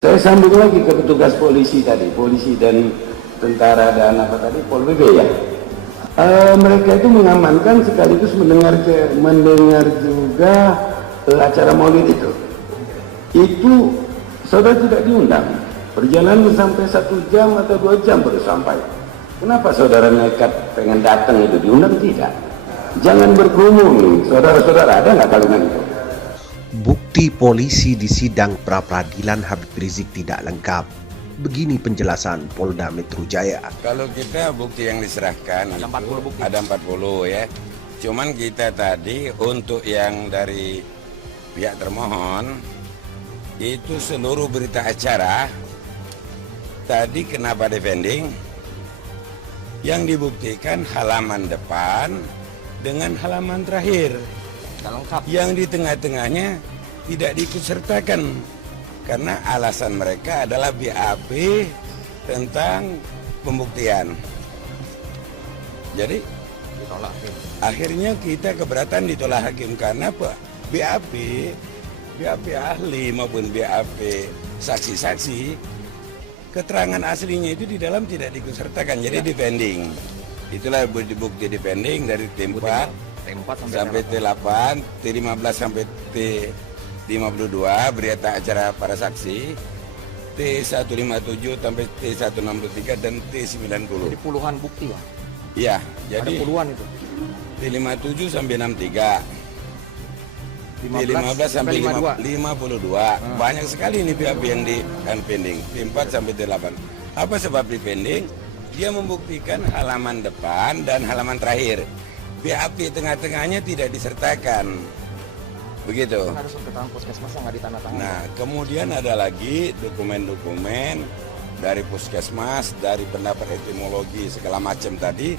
Saya sambung lagi ke petugas polisi tadi, polisi dan tentara dan apa tadi, Pol PP ya. Mereka itu mengamankan sekaligus mendengar juga acara maulid itu. Itu saudara tidak diundang. Perjalanan sampai 1 jam atau 2 jam baru sampai. Kenapa saudara nekat pengen datang itu diundang? Tidak. Jangan berkerumun, saudara-saudara, ada nggak kalimat itu? Bukti polisi di sidang pra-peradilan Habib Rizik tidak lengkap. Begini penjelasan Polda Metro Jaya. Kalau kita bukti yang diserahkan ada 40 bukti. Ada 40 ya. Cuman kita tadi untuk yang dari pihak termohon itu seluruh berita acara tadi kenapa defending yang dibuktikan halaman depan dengan halaman terakhir. Lengkap. Yang di tengah-tengahnya tidak diikutsertakan karena alasan mereka adalah BAP tentang pembuktian. Jadi Ditolak. akhirnya kita keberatan ditolak hakim karena apa? BAP ahli maupun BAP saksi-saksi keterangan aslinya itu di dalam tidak diikutsertakan. Jadi defending. Itulah bukti defending dari tim 4 T4 sampai T8, T15 sampai T52 berita acara para saksi, T157 sampai T163 dan T90. Jadi puluhan bukti ya? Iya, Ada jadi puluhan itu. T57 sampai 63, T15 sampai 52. Banyak sekali ini pihak yang di pending. T4 sampai T8. Apa sebab di pending? Dia membuktikan halaman depan dan halaman terakhir. BAP tengah-tengahnya tidak disertakan. Begitu. Kan harus ke tangan puskesmas nggak ditandatangani. Nah, kemudian ada lagi dokumen-dokumen dari puskesmas, dari pendapat etimologi segala macam tadi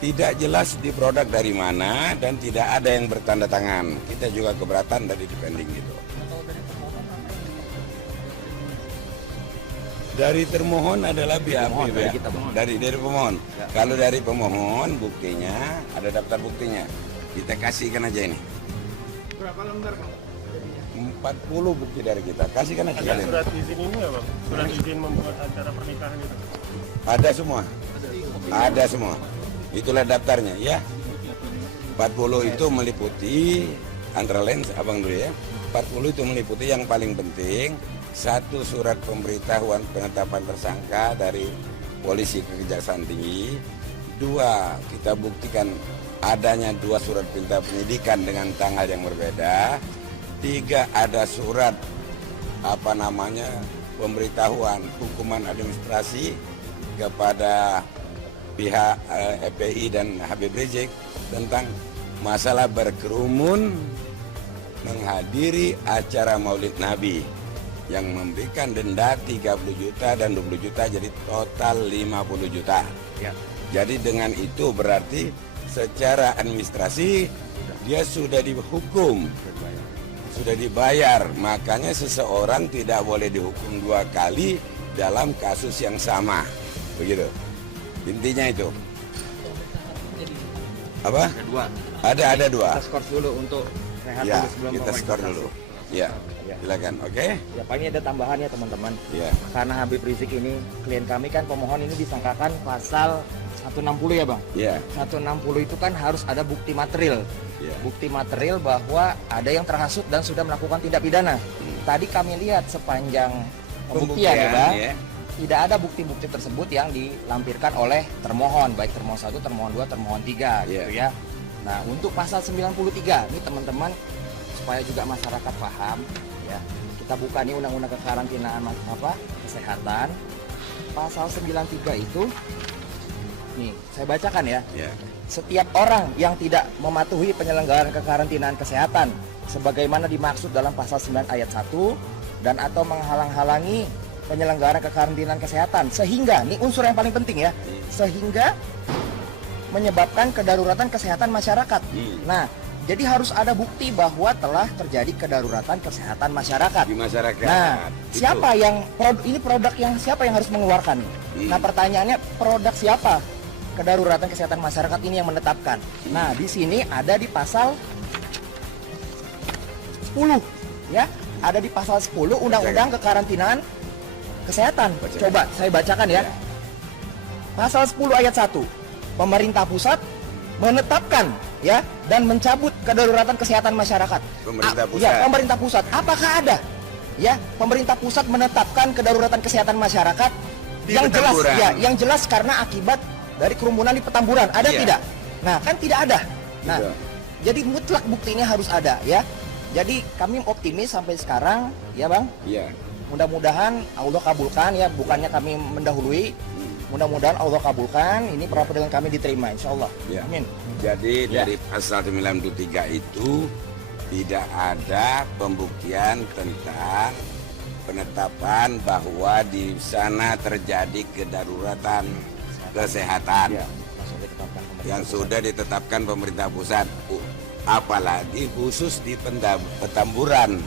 tidak jelas di produk dari mana dan tidak ada yang bertanda tangan. Kita juga keberatan dari depending gitu. Dari termohon adalah BAP dari pemohon. Ya. Kalau dari pemohon buktinya ada daftar buktinya. Kita kasihkan aja ini. Berapa lembar Bang? 40 bukti dari kita. Kasihkan aja Ada kalian. surat izin ini ya Bang? Surat izin membuat acara pernikahan itu? Ada semua. Ada semua. Itulah daftarnya ya. 40 itu meliputi antara lain abang dulu ya. 40 itu meliputi yang paling penting 1 surat pemberitahuan penetapan tersangka dari polisi ke Kejaksaan Tinggi. 2 kita buktikan adanya 2 surat perintah penyidikan dengan tanggal yang berbeda. 3 ada surat pemberitahuan hukuman administrasi kepada pihak FPI dan Habib Rizik tentang masalah berkerumun menghadiri acara Maulid Nabi yang memberikan denda 30 juta dan 20 juta jadi total 50 juta. Ya. Jadi dengan itu berarti secara administrasi dia sudah dihukum, sudah dibayar. Makanya seseorang tidak boleh dihukum 2 kali dalam kasus yang sama. Begitu. Intinya itu. Apa? Ada 2. Kita skor dulu untuk rehat Ya, dulu sebelum kita ngomong skor investasi. dulu. Ya, silakan. Oke? Ya Pak, ini ada tambahan ya teman-teman. Ya. Karena Habib Rizik ini klien kami kan pemohon ini disangkakan pasal 160 ya Bang. Ya. 160 itu kan harus ada bukti material. Ya. Bukti material bahwa ada yang terhasut dan sudah melakukan tindak pidana. Tadi kami lihat sepanjang pembuktian ya Bang. ya. Tidak ada bukti-bukti tersebut yang dilampirkan oleh termohon, baik termohon 1, termohon 2, termohon 3 gitu ya. Nah, untuk pasal 93 ini teman-teman supaya juga masyarakat paham ya. Kita buka nih undang-undang kekarantinaan kesehatan. Pasal 93 itu nih, saya bacakan ya. Ya. Setiap orang yang tidak mematuhi penyelenggaraan kekarantinaan kesehatan sebagaimana dimaksud dalam pasal 9 ayat 1 dan atau menghalang-halangi penyelenggaraan kekarantinaan kesehatan sehingga, ini unsur yang paling penting ya, sehingga menyebabkan kedaruratan kesehatan masyarakat. Nah, jadi harus ada bukti bahwa telah terjadi kedaruratan kesehatan masyarakat. Di masyarakat. Nah, Itu. siapa yang ini produk yang siapa yang harus mengeluarkan? Nah, pertanyaannya produk siapa? Kedaruratan kesehatan masyarakat ini yang menetapkan. Nah, di sini ada di pasal 10 ya. Ada di pasal 10 Undang-Undang Kekarantinaan Kesehatan. Coba saya bacakan ya. Pasal 10 ayat 1. Pemerintah pusat menetapkan ya dan mencabut kedaruratan kesehatan masyarakat. Pemerintah pusat. Ya, pemerintah pusat. Apakah ada ya pemerintah pusat menetapkan kedaruratan kesehatan masyarakat Di yang jelas Petamburan. ya, yang jelas karena akibat dari kerumunan di Petamburan. Ada Iya. tidak? Nah, kan tidak ada. Nah, Tidak. jadi mutlak buktinya harus ada ya. Jadi kami optimis sampai sekarang ya, Bang. Iya. Mudah-mudahan Allah kabulkan ya, bukannya kami mendahului. Mudah-mudahan Allah kabulkan, ini pra peradilan kami diterima insya Allah. Ya. Amin. Jadi Ya. dari pasal 93 itu tidak ada pembuktian tentang penetapan bahwa di sana terjadi kedaruratan kesehatan Ya, langsung ditetapkan pemerintah yang pusat. sudah ditetapkan pemerintah pusat, apalagi khusus di Petamburan.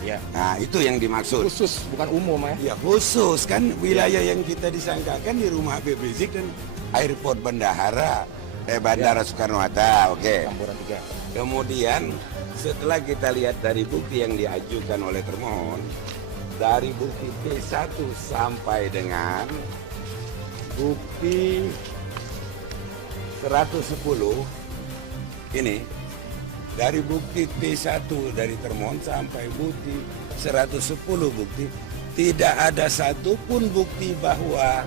Ya. Nah, itu yang dimaksud. Khusus, bukan umum ya. Ya khusus kan wilayah yang kita disangkakan di rumah Habib Rizik dan airport Bandara Soekarno-Hatta. Oke. Petamburan 3. Kemudian setelah kita lihat dari bukti yang diajukan oleh termohon, dari bukti T1 sampai dengan bukti 110 ini, dari bukti T1 dari termohon sampai bukti 110 bukti, tidak ada satupun bukti bahwa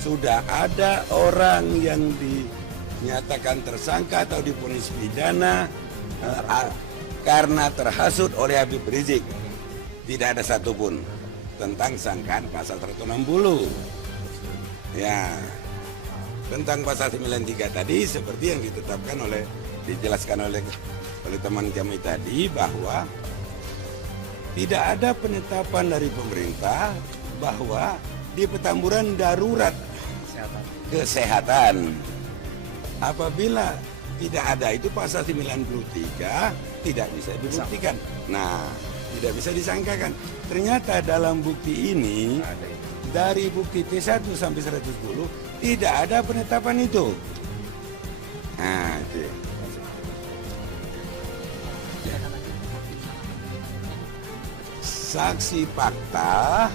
sudah ada orang yang dinyatakan tersangka atau divonis pidana karena terhasut oleh Habib Rizik. Tidak ada satupun tentang sangkaan pasal 160. Ya, tentang pasal 93 tadi seperti yang dijelaskan oleh teman kami tadi, bahwa tidak ada penetapan dari pemerintah bahwa di Petamburan darurat kesehatan. Apabila tidak ada itu pasal 93 tidak bisa dibuktikan. Nah, tidak bisa disangkakan. Ternyata dalam bukti ini dari bukti T1 sampai 110 tidak ada penetapan itu. Nah, itu. Saksi fakta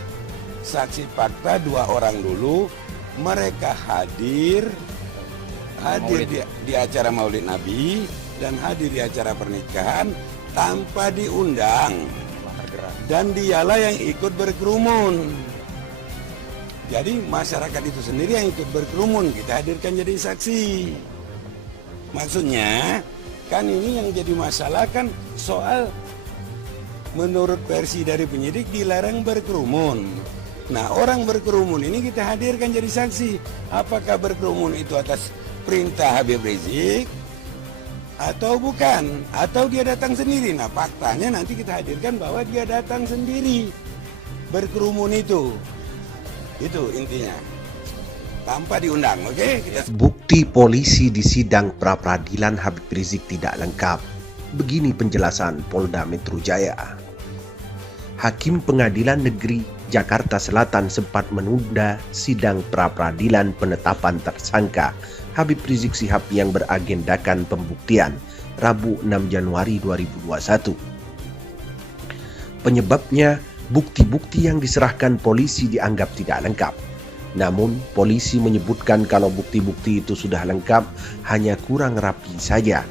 2 orang dulu, mereka hadir di acara Maulid Nabi dan hadir di acara pernikahan tanpa diundang, dan dialah yang ikut berkerumun. Jadi masyarakat itu sendiri yang ikut berkerumun, kita hadirkan jadi saksi. Maksudnya kan ini yang jadi masalah kan soal menurut versi dari penyidik dilarang berkerumun. Nah, orang berkerumun ini kita hadirkan jadi saksi. Apakah berkerumun itu atas perintah Habib Rizik atau bukan? Atau dia datang sendiri? Nah, faktanya nanti kita hadirkan bahwa dia datang sendiri berkerumun itu. Itu intinya. Tanpa diundang, oke? Bukti polisi di sidang pra-peradilan Habib Rizik tidak lengkap. Begini penjelasan Polda Metro Jaya. Hakim Pengadilan Negeri Jakarta Selatan sempat menunda sidang pra-peradilan penetapan tersangka Habib Rizik Syihab yang beragendakan pembuktian Rabu 6 Januari 2021. Penyebabnya, bukti-bukti yang diserahkan polisi dianggap tidak lengkap. Namun, polisi menyebutkan kalau bukti-bukti itu sudah lengkap, hanya kurang rapi saja.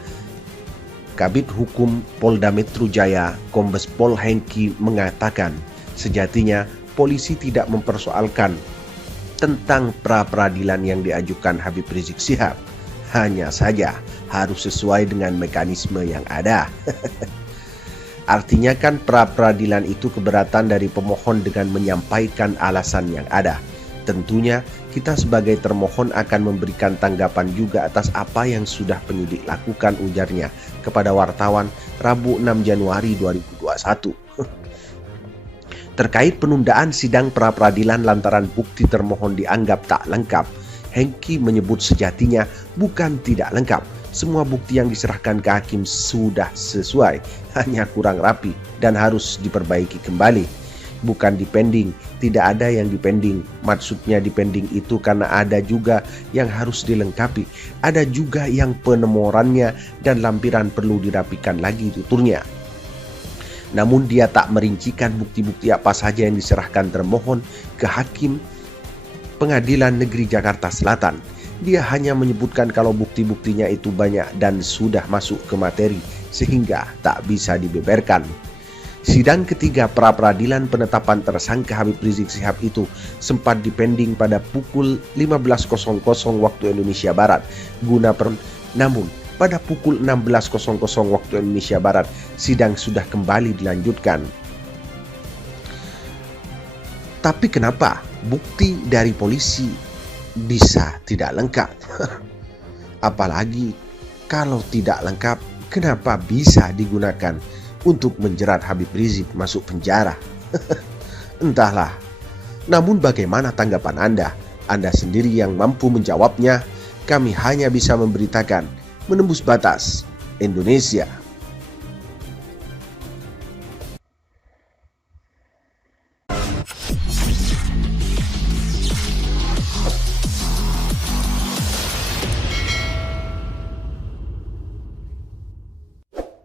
Kabid Hukum Polda Metro Jaya, Kombes Pol Hengki mengatakan, sejatinya polisi tidak mempersoalkan tentang pra-peradilan yang diajukan Habib Rizik Syihab. Hanya saja harus sesuai dengan mekanisme yang ada. Artinya kan pra-peradilan itu keberatan dari pemohon dengan menyampaikan alasan yang ada. Tentunya kita sebagai termohon akan memberikan tanggapan juga atas apa yang sudah penyidik lakukan, ujarnya kepada wartawan Rabu 6 Januari 2021. Terkait penundaan sidang pra-peradilan lantaran bukti termohon dianggap tak lengkap, Hengki menyebut sejatinya bukan tidak lengkap. Semua bukti yang diserahkan ke hakim sudah sesuai, hanya kurang rapi dan harus diperbaiki kembali. Bukan dipending, tidak ada yang dipending. Maksudnya dipending itu karena ada juga yang harus dilengkapi, ada juga yang penomorannya dan lampiran perlu dirapikan lagi, tuturnya. Namun dia tak merincikan bukti-bukti apa saja yang diserahkan termohon ke Hakim Pengadilan Negeri Jakarta Selatan. Dia hanya menyebutkan kalau bukti-buktinya itu banyak dan sudah masuk ke materi sehingga tak bisa dibeberkan. Sidang ketiga pra-peradilan penetapan tersangka Habib Rizik Syihab itu sempat dipending pada pukul 15.00 waktu Indonesia Barat. Namun pada pukul 16.00 waktu Indonesia Barat, sidang sudah kembali dilanjutkan. Tapi kenapa bukti dari polisi bisa tidak lengkap? Apalagi kalau tidak lengkap, kenapa bisa digunakan untuk menjerat Habib Rizik masuk penjara? Entahlah. Namun bagaimana tanggapan Anda? Anda sendiri yang mampu menjawabnya. Kami hanya bisa memberitakan Menembus Batas Indonesia.